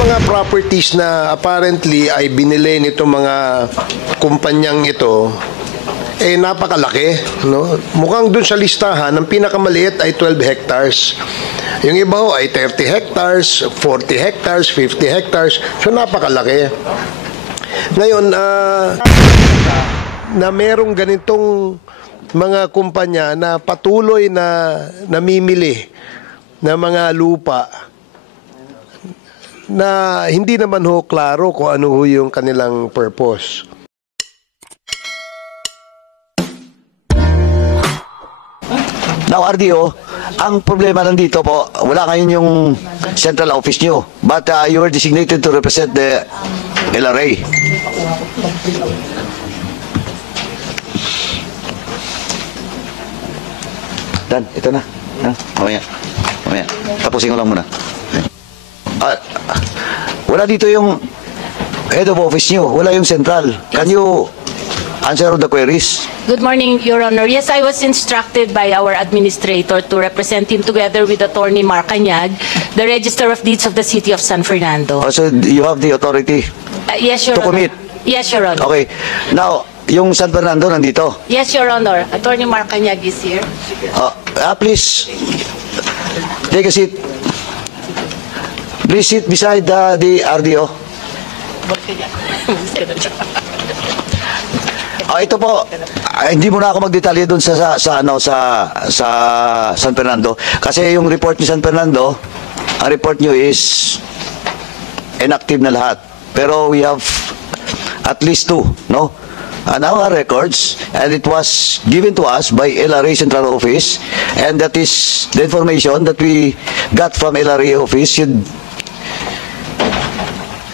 mga properties na apparently ay binili nito mga kumpanyang ito, napakalaki, no? Mukhang dun sa listahan, ang pinakamaliit ay 12 hectares. Yung iba ho ay 30 hectares, 40 hectares, 50 hectares. So, napakalaki. Ngayon, na merong ganitong mga kumpanya na patuloy na namimili ng mga lupa na hindi naman ho klaro kung ano ho yung kanilang purpose. Now, RDO, ang problema nandito po, wala ngayon yung central office nyo, but you were designated to represent the LRA. Dan, ito na. Mamaya. Tapusin ko lang muna. Wala dito yung head of office nyo. Wala yung central. Can you answer the queries? Good morning, Your Honor. Yes, I was instructed by our administrator to represent him together with Attorney Mark Cañag, the Register of Deeds of the City of San Fernando. So you have the authority yes, Your to Honor. commit? Yes, Your Honor. Okay. Now, yung San Fernando nandito. Yes, Your Honor. Attorney Mark Cañag is here. Please, take a seat. Please sit beside the RDO. Ito po, hindi muna ako magdetalye doon sa San Fernando kasi yung report ni San Fernando, ang report nyo is inactive na lahat. Pero we have at least 2, no? And our records, and it was given to us by LRA Central Office, and that is the information that we got from LRA Office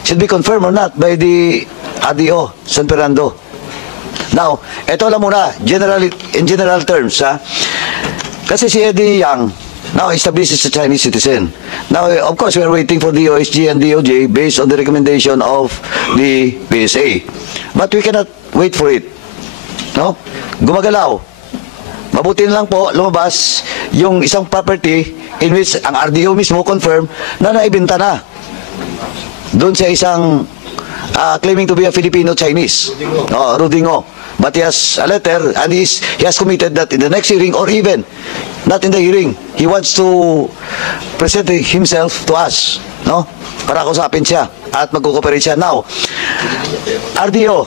should be confirmed or not by the RDO San Fernando. Now, ito lang muna, in general terms, kasi si Eddie Yang now established as a Chinese citizen. Now, of course, we are waiting for the OSG and DOJ based on the recommendation of the PSA. But we cannot wait for it. No? Gumagalaw. Mabuti na lang po, lumabas yung isang property in which ang RDO mismo confirm na naibenta na. Doon sa isang claiming to be a Filipino-Chinese. Rudingo. But he has a letter and he has committed that in the next hearing or even not in the hearing, he wants to present himself to us. No? Para kausapin siya at mag-cooperate siya. Now, RDO,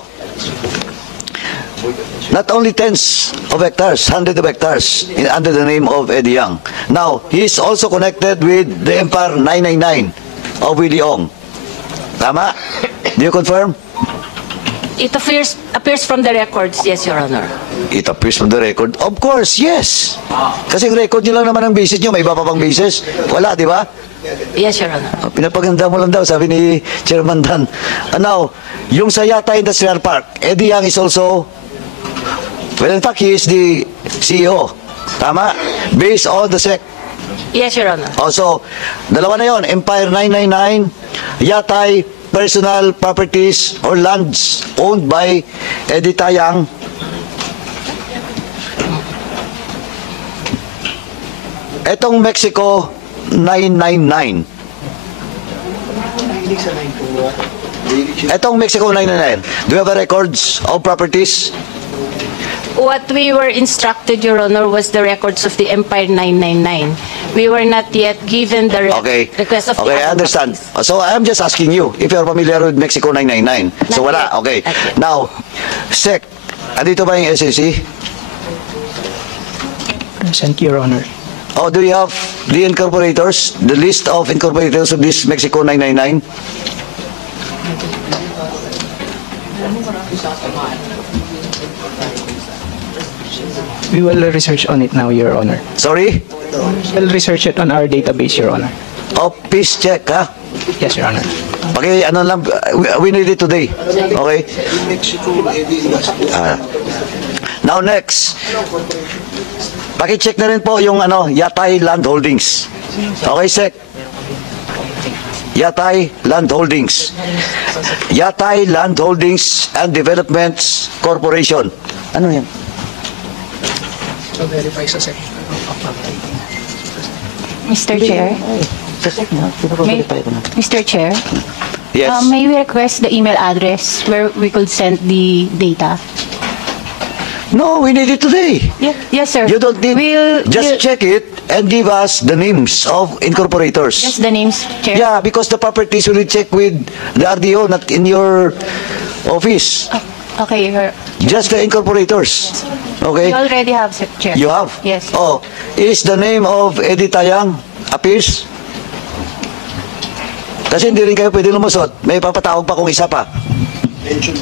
not only tens of hectares, hundreds of hectares under the name of Eddie Yang. Now, he is also connected with the Empire 999 of Willie Ong. Tama? Do you confirm? It appears from the records, yes, Your Honor. It appears from the record? Of course, yes. Kasi yung record nyo lang naman ang basis nyo. May iba pa bang basis? Wala, di ba? Yes, Your Honor. Pinapaganda mo lang daw, sabi ni Chairman Dan. Now, yung sa Yata Industrial Park, Eddie Yang is also, well, in fact, he is the CEO. Tama? Based on the SEC. Yes, Your Honor. Also, dalawa na yon, Empire 999, Yatay personal properties or lands owned by Eddie Tayang. Etong Mexico 999. Etong Mexico 999. Do you have records of properties? What we were instructed, Your Honor, was the records of the Empire 999. We were not yet given the request of the I understand. So I'm just asking you if you're familiar with Mexico 999. So wala. Okay. Now, SEC, andito ba yung SEC? Present, Your Honor. Do you have the incorporators, the list of incorporators of this Mexico 999? We will research on it now, Your Honor. Sorry? We'll research it on our database, Your Honor. Peace check, ha? Yes, Your Honor. Okay, ano lang, we need it today. Okay? Now next, paki-check na rin po yung Yatay Land Holdings. Okay, Sec? Yatay Land Holdings. Yatay Land Holdings and Developments Corporation. Ano yan? So verify sa SEC. Mr. Chair, Mr. Chair, Yes. may we request the email address where we could send the data? No, we need it today. Yes, sir. You don't need, We'll check it and give us the names of incorporators. just the names, Chair. Yeah, because the properties will check with the RDO, not in your office. Okay, Just the incorporators. Okay? we already have, sir, Chair. You have? Yes. Oh, is the name of Eddie Tayang appears? Kasi hindi rin kayo pwede lumusot. May papatawag pa kung isa pa.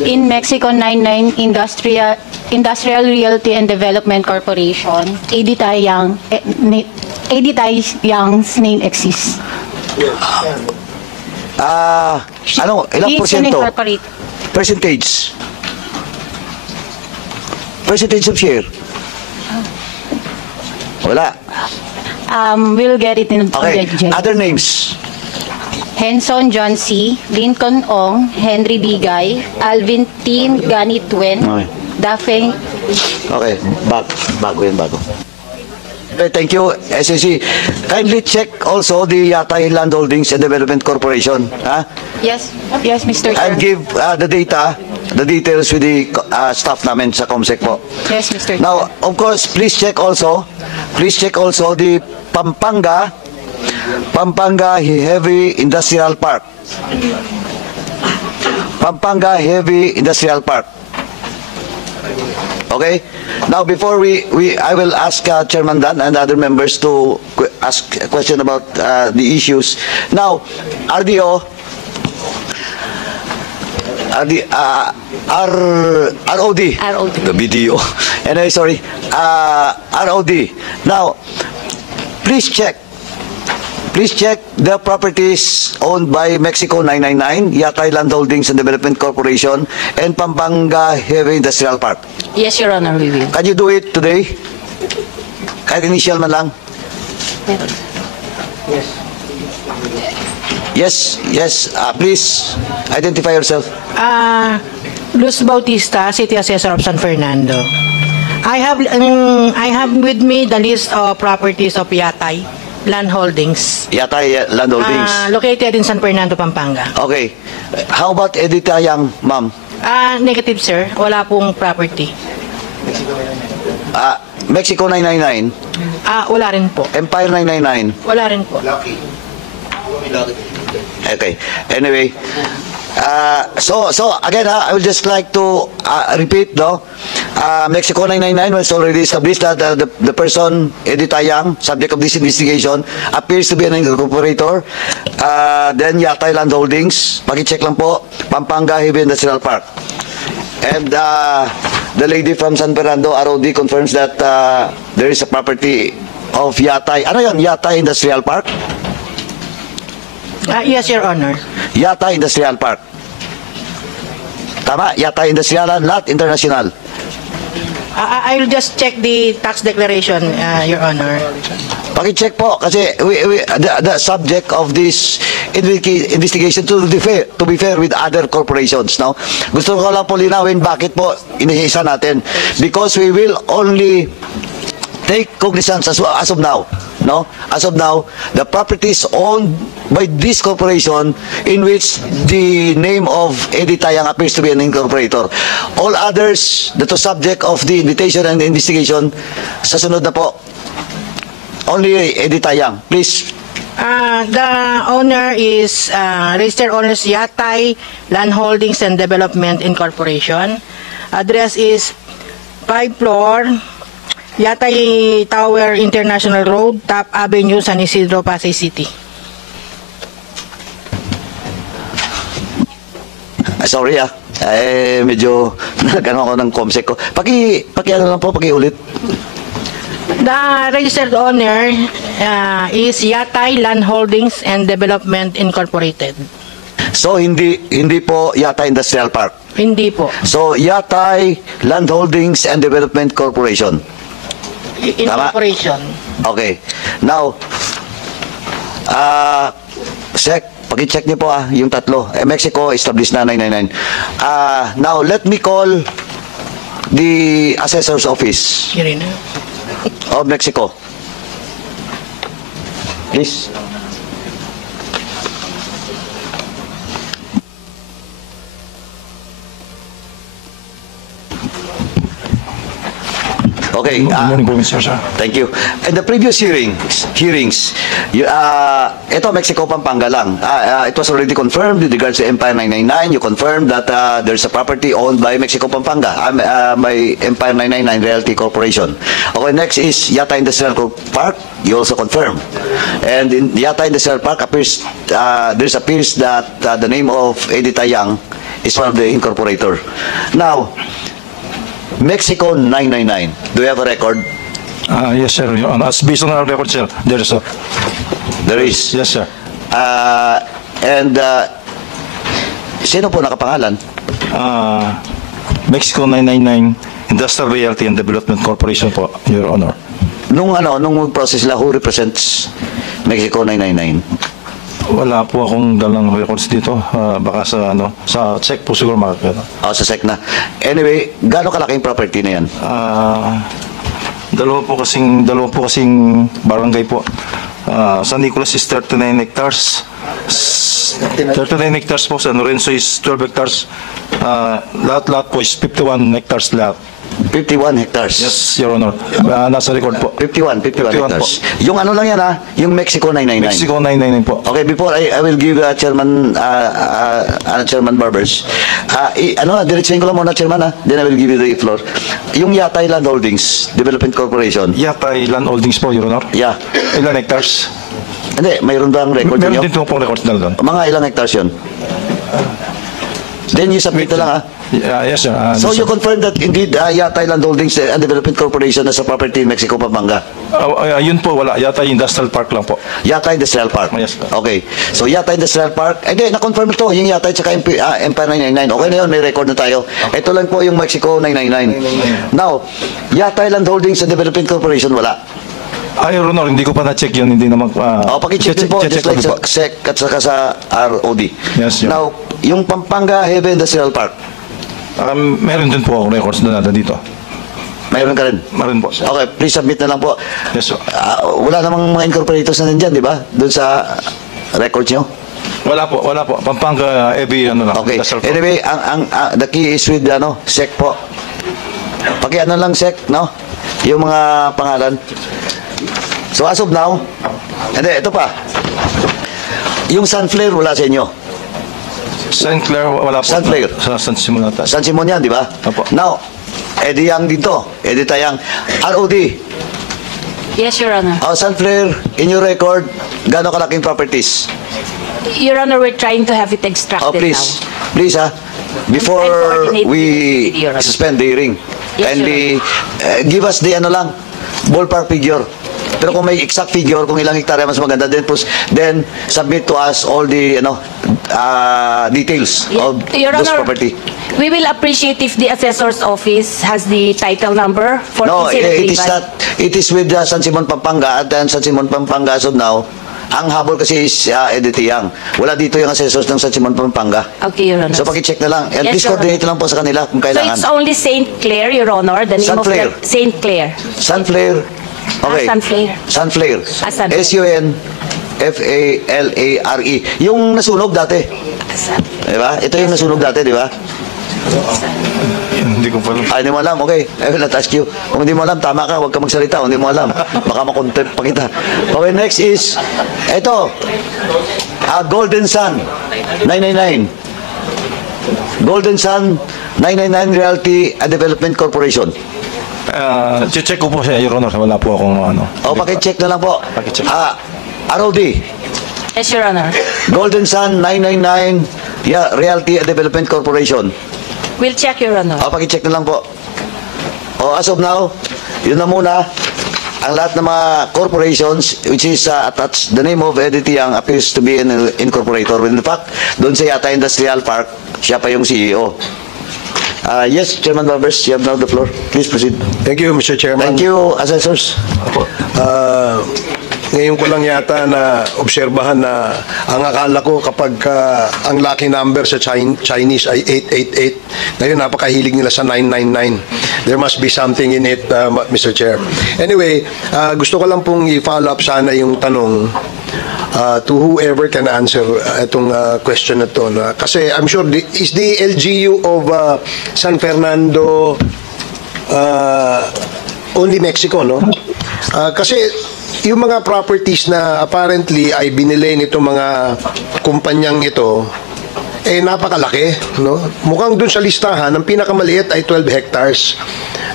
In Mexico 99 Industrial Realty and Development Corporation, Edita Young's name exists. Ilang He's an porsyento? incorporate. Percentage. Percentage of share. Wala. We'll get it in Okay. the Other names. Henson John C., Lincoln Ong, Henry Bigay, Alvin Tin Ganitwen, Okay. Dafeng. Okay. Bago yan, bago. Okay, thank you, SEC. Kindly check also the Yatay Land Holdings and Development Corporation. Yes, Mr. Chair. And give the details with the staff namin sa COMSEC po. Yes, Mr. Chair. Now, of course, please check also the Pampanga Heavy Industrial Park. Pampanga Heavy Industrial Park. Okay? Now, before I will ask Chairman Dan and other members to ask a question about the issues. Now, RDO, ROD. The BDO. Anyway, sorry. ROD. Now, please check the properties owned by Mexico 999, Yatay Land Holdings and Development Corporation, and Pampanga Heavy Industrial Park. Yes, Your Honor, we will. Can you do it today? Kahit initial man lang? Yes. Please identify yourself. Luz Bautista, City Assessor of San Fernando. I have with me the list of properties of Yatay Land Holdings, Yatay Land Holdings. located in San Fernando, Pampanga. Okay. How about Edita Yang, ma'am? Negative, sir. Wala pong property. Mexico 999, Wala rin po. Empire 999. Wala rin po. Okay. Anyway, so again, I would just like to repeat, Mexico 999 was already established that the person, Edita Yang, subject of this investigation, appears to be an incorporator. Then Yatay Land Holdings, paki-check lang po, Pampanga Heavy Industrial Park. And the lady from San Fernando, ROD, confirms that there is a property of Yatay. Ano yun? Yatay Industrial Park? Yes, Your Honor. Yatay Industrial Park. Tama? Yatay Industrial, not international. I'll just check the tax declaration, Your Honor. Paki-check po kasi the subject of this investigation to be fair with other corporations. Now, gusto ko lang po linawin bakit po inihisa natin. Because we will only take cognizance as of now. No? As of now, the properties owned by this corporation in which the name of Edita Yang appears to be an incorporator. All others that are subject of the invitation and investigation, sa sunod na po, only Edita Yang. Please. The owner is registered owners Yatay Land Holdings and Development Incorporation. Address is 5 floor Yatay Tower International Road, Top Avenue, San Isidro, Pasay City. Sorry medyo nagano ako ng COMSEC ko. Paki-ano lang po, paki-ulit. The registered owner is Yatay Land Holdings and Development Incorporated. So hindi po Yatay Industrial Park. Hindi po. So Yatay Land Holdings and Development Corporation. Incorporation. Okay. Now, Sec, paki-check niyo po yung tatlo. Mexico established na 999. Now, let me call the Assessor's Office of Mexico. Please. Okay. Good morning po, Mr. Chair. Thank you. In the previous hearings, ito Mexico, Pampanga lang. It was already confirmed with regards to Empire 999. You confirmed that there's a property owned by Mexico, Pampanga, by Empire 999 Realty Corporation. Okay, next is Yata Industrial Park. You also confirmed. And in Yata Industrial Park appears that the name of Edita Yang is one of the incorporator. Now, Mexico 999. Do you have a record? Yes, sir. Your Honor. As based on our record, sir, there is a... There is. Yes, sir. And sino po nakapangalan? Mexico 999 Industrial Realty and Development Corporation po, Your Honor. Nung process la, who represents Mexico 999? Wala po akong dalang records dito. Baka sa check po siguro makakita. Sa SEC na. Anyway, gaano kalaking property na yan? Dalawa po kasing barangay po. San Nicolas is 39 hectares. 39 hectares po. San Lorenzo is 12 hectares. Lahat po is 51 hectares lahat. 51 hectares. Yes, Your Honor. Nasa record po. 51 hectares. po. Yung ano lang yan yung Mexico 999. Mexico 999 po. Okay, before I will give Chairman Barbers. Diretsahin ko lang muna, Chairman, then I will give you the floor. Yung Yatay Land Holdings Development Corporation. Yatay Land Holdings po, Your Honor. Yeah. Ilan hectares? Hindi, mayroon ba ang record Meron niyo? din po pong records na doon. Mga ilang hectares yun? Then you submit na lang, Yes, sir. So you confirm that indeed Yatay Land Holdings and Development Corporation has a property in Mexico, Pampanga? Yun po, wala. Yatay Industrial Park lang po. Yatay Industrial Park? Yes, sir. Okay. So Yatay Industrial Park, na-confirm ito, yung Yatay tsaka Empire 999. Okay na yun, may record na tayo. Ito lang po yung Mexico 999. Now, Yatay Land Holdings and Development Corporation, wala. Your Honor, hindi ko pa na-check yun. Hindi naman... Pakicheck din po, just like sa SEC at saka sa ROD. Yes, sir. Now, yung Pampanga Heavy Industrial Park, meron din po akong records na dito. mayroon ka rin? Meron po, sir. Okay, please submit na lang po. Yes, sir. Wala namang mga incorporators na nandyan, di ba? Doon sa records nyo? Wala po. Pampanga, Heavy, lang. Okay. Industrial Park. Anyway, the key is with SEC po. Lang SEC, no? Yung mga pangalan. So as of now, ito pa. Yung Sunflare wala sa inyo. St. Clair, wala po. Sunflare. Sa San Simon natin. San Simon yan, di ba? Opo. Now, Eddie Yang dito. Eddie Tayang. ROD. Yes, Your Honor. Sunflare, in your record, gaano kalaking properties? Your Honor, we're trying to have it extracted Please. now. Please, Before coordinate we with the Your Honor. suspend the hearing, Yes, kindly give us the ballpark figure. Pero kung may exact figure, kung ilang hektarya mas maganda, then submit to us all the details of Your those Honor, property. we will appreciate if the assessor's office has the title number for No, easy it is retrieval. not. It is with San Simon, Pampanga, at San Simon, Pampanga as of now. Ang habol kasi is Edith Yang. Wala dito yung assessors ng San Simon, Pampanga. Okay, Your Honor. So pakicheck na lang. And Yes, please Your coordinate lang po sa kanila kung So kailangan. it's only St. Clair, Your Honor, the name Sunflare. of the St. Clair. Sunflare. Okay. Sunflare. Sunflare. Sunflare. Sunflare. Yung nasunog dati. Diba? Ito yung nasunog dati, di ba? Hindi ko pa alam. Hindi mo alam, okay. I will not ask you. Kung hindi mo alam, tama ka, huwag ka magsalita. Kung hindi mo alam, baka makontempt pa kita. Okay, next is, ito, Golden Sun, 999. Golden Sun, 999 Realty and Development Corporation. Check ko po siya, Your Honor. Wala po akong Pakicheck na lang po. Pakicheck. ROD, Yes, Your Honor. Golden Sun, 999 Realty and Development Corporation. We'll check, Your Honor. Pakicheck na lang po. As of now, yun na muna. Ang lahat ng mga corporations which is attached, the name of Edith Yang appears to be an incorporator. In fact, doon sa Yata Industrial Park, siya pa yung CEO. Yes, Chairman Barbers, you have now the floor. Please proceed. Thank you, Mr. Chairman. Thank you, assessors. Ngayon ko lang yata na obserbahan na ang akala ko kapag ang lucky number sa Chinese ay 888, ngayon napakahilig nila sa 999. There must be something in it, Mr. Chair. Anyway, gusto ko lang pong i-follow up sana yung tanong to whoever can answer itong question na to. Kasi I'm sure, is the LGU of San Fernando Only Mexico, no? Kasi yung mga properties na apparently ay binili nito mga kumpanyang ito, napakalaki, no? Mukhang dun sa listahan, ang pinakamaliit ay 12 hectares.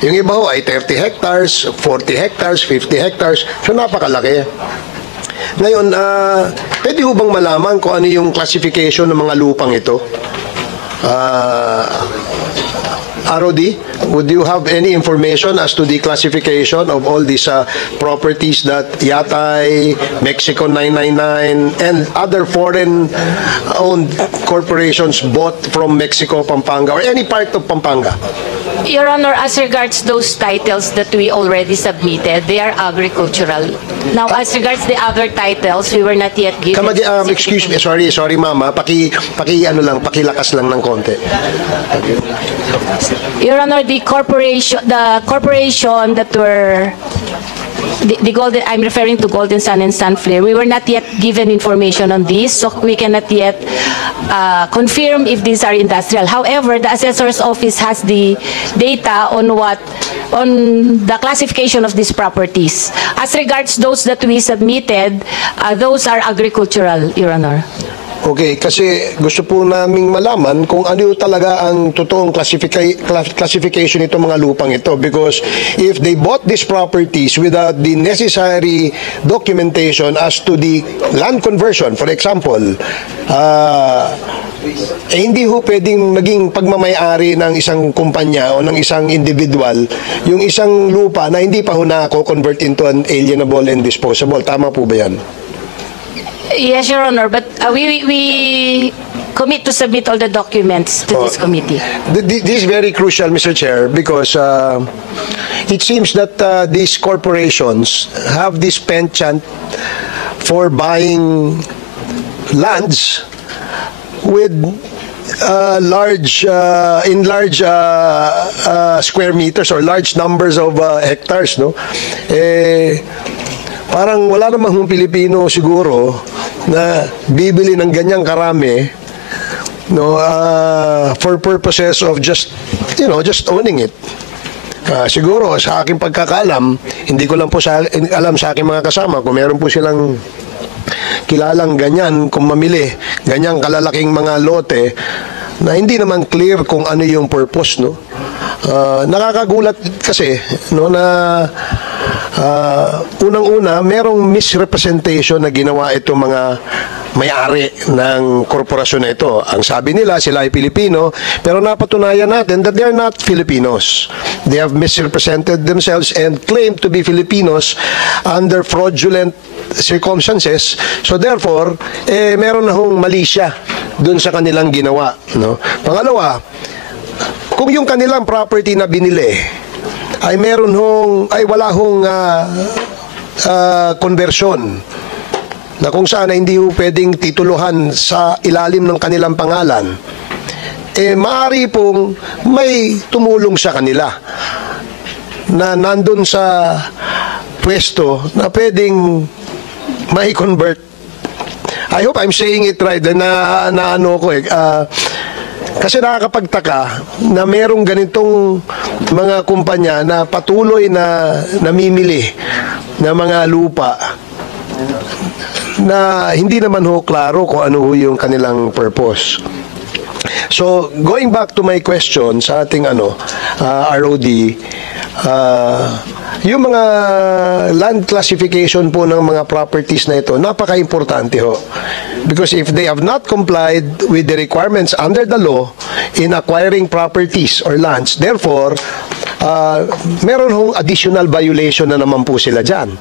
Yung iba ho ay 30 hectares, 40 hectares, 50 hectares. So napakalaki. Ngayon, pwede ho bang malaman kung ano yung classification ng mga lupang ito? ROD, would you have any information as to the classification of all these properties that Yatay, Mexico 999, and other foreign-owned corporations bought from Mexico, Pampanga, or any part of Pampanga? Your Honor, as regards those titles that we already submitted, they are agricultural. Now, as regards the other titles, we were not yet given. Excuse me, sorry mama, pakilakas lang ng konti. Your Honor, the corporation that were the Golden, I'm referring to Golden Sun and Sunflare. We were not yet given information on this, so we cannot yet confirm if these are industrial. However, the assessor's office has the data on the classification of these properties. As regards those that we submitted, those are agricultural, Your Honor. Okay, kasi gusto po naming malaman kung ano talaga ang totoong classification nito mga lupang ito, because if they bought these properties without the necessary documentation as to the land conversion, for example, hindi ho pwedeng maging pagmamayari ng isang kumpanya o ng isang individual yung isang lupa na hindi pa ho na-convert into an alienable and disposable. Tama po ba yan? Yes, Your Honor, but we commit to submit all the documents to this committee. This is very crucial, Mr. Chair, because it seems that these corporations have this penchant for buying lands with large square meters or large numbers of hectares, no? Parang wala namang Pilipino siguro na bibili ng ganyang karami, no, for purposes of just owning it. Siguro sa aking pagkakaalam, hindi ko lang po alam sa aking mga kasama kung meron po silang kilalang ganyan, kung mamili ganyang kalalaking mga lote na hindi naman clear kung ano yung purpose, no. Nakakagulat kasi, no, na unang-una merong misrepresentation na ginawa itong mga may-ari ng korporasyon na ito. Ang sabi nila, sila ay Pilipino, pero napatunayan natin that they are not Filipinos. They have misrepresented themselves and claim to be Filipinos under fraudulent circumstances. So therefore, meron na hong mali siya dun sa kanilang ginawa, no? Pangalawa, kung yung kanilang property na binili ay wala hong konversyon na kung saan hindi ho pwedeng tituluhan sa ilalim ng kanilang pangalan, maaari pong may tumulong sa kanila na nandun sa pwesto na pwedeng may convert. I hope I'm saying it right, kasi nakakapagtaka na merong ganitong mga kumpanya na patuloy na namimili ng mga lupa na hindi naman ho klaro kung ano ho yung kanilang purpose. So, going back to my question sa ating ROD, yung mga land classification po ng mga properties na ito, napaka-importante ho. Because if they have not complied with the requirements under the law in acquiring properties or lands, therefore, meron hong additional violation na naman po sila dyan.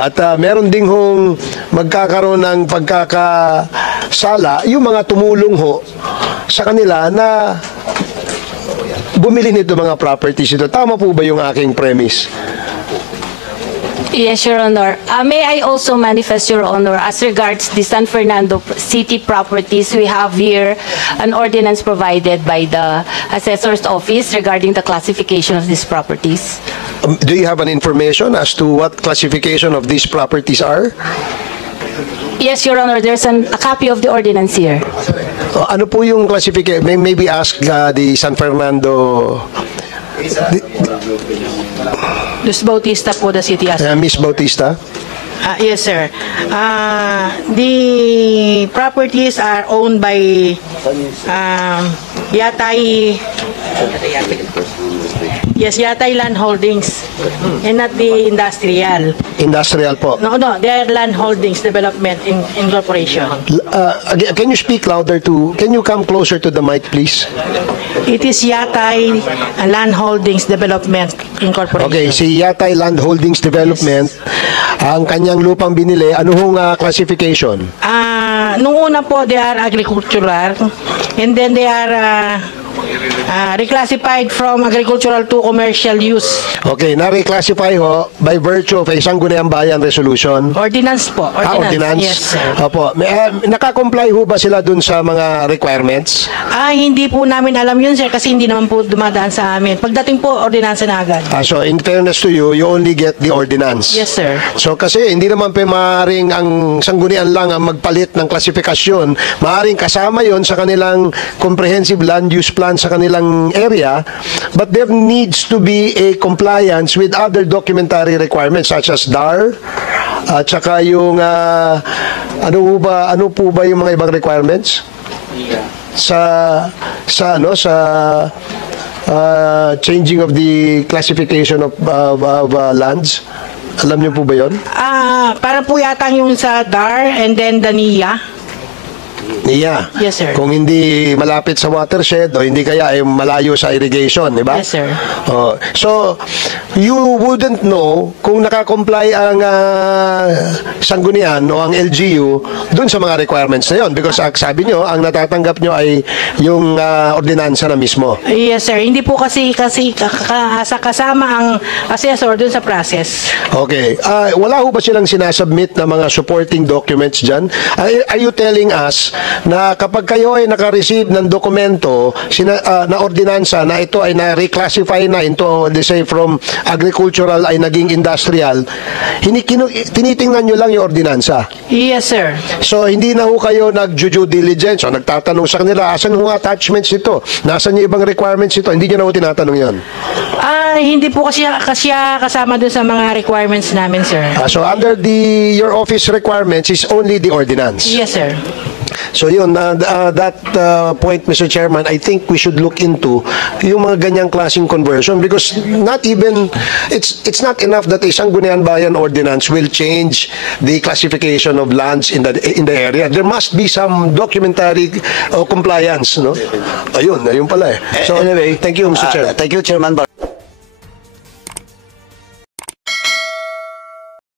At meron ding hong magkakaroon ng pagkakasala yung mga tumulong ho sa kanila na bumili nito mga properties ito. Tama po ba yung aking premise? Yes, Your Honor. May I also manifest, Your Honor, as regards the San Fernando City properties, we have here an ordinance provided by the Assessor's Office regarding the classification of these properties. Do you have an information as to what classification of these properties are? Yes, Your Honor. There's a copy of the ordinance here. Ano po yung classification? Maybe ask the San Fernando Luz Bautista po, the city as Miss Bautista? yes, sir. The properties are owned by Yatay. Yes, Yatay Land Holdings, and not the industrial. Industrial po. No, they are Land Holdings Development Incorporation. Again, can you speak louder can you come closer to the mic, please? It is Yatay Land Holdings Development Incorporation. Okay, si Yatay Land Holdings Development, ang kanyang lupang binili, ano hong classification? Nung una po, they are agricultural, and then they are reclassified from agricultural to commercial use. Okay, na-reclassify ho by virtue of a Sangguniang Bayan Resolution. Ordinance po. Ordinance? Yes, sir. Opo. Nakakomply ho ba sila dun sa mga requirements? Hindi po namin alam yun, sir, kasi hindi naman po dumadaan sa amin. Pagdating po, ordinansa na agad. So, in fairness to you, you only get the ordinance. Yes, sir. So, kasi hindi naman pa maaaring ang sanggunian lang ang magpalit ng klasifikasyon. Maaaring kasama yon sa kanilang comprehensive land use plan sa kanilang area, but there needs to be a compliance with other documentary requirements such as DAR, at saka yung ano po ba yung mga ibang requirements sa changing of the classification of lands. Alam niyo po ba yon? Para po yata yung sa DAR and then the NIA. Yeah. Yes, sir. Kung hindi malapit sa watershed o hindi kaya ay malayo sa irrigation, di ba? Yes, sir. So, you wouldn't know kung nakakomply ang sanggunian o ang LGU dun sa mga requirements na yon because sabi nyo, ang natatanggap nyo ay yung ordinansa na mismo. Yes, sir. Hindi po kasi kasama ang assessor dun sa process. Okay. Wala ho ba silang sinasubmit na mga supporting documents dyan? Are you telling us na kapag kayo ay naka-receive ng dokumento na ordinansa na ito ay na-reclassify na into, let's say, from agricultural ay naging industrial, tinitingnan nyo lang yung ordinansa? Yes, sir. So, hindi na ho kayo nag-due diligence o nagtatanong sa kanila, asan ho attachments ito? Nasaan yung ibang requirements ito? Hindi nyo na ho tinatanong yun? Hindi po kasi kasama dun sa mga requirements namin, sir. So, under your office requirements is only the ordinance? Yes, sir. So yun, that point, Mr. Chairman, I think we should look into yung mga ganyang klaseng conversion because not even, it's not enough that a Sangguniang Bayan ordinance will change the classification of lands in the area. There must be some documentary compliance, no? Ayun pala eh. So anyway, thank you, Mr. Chairman. Thank you, Chairman Bar.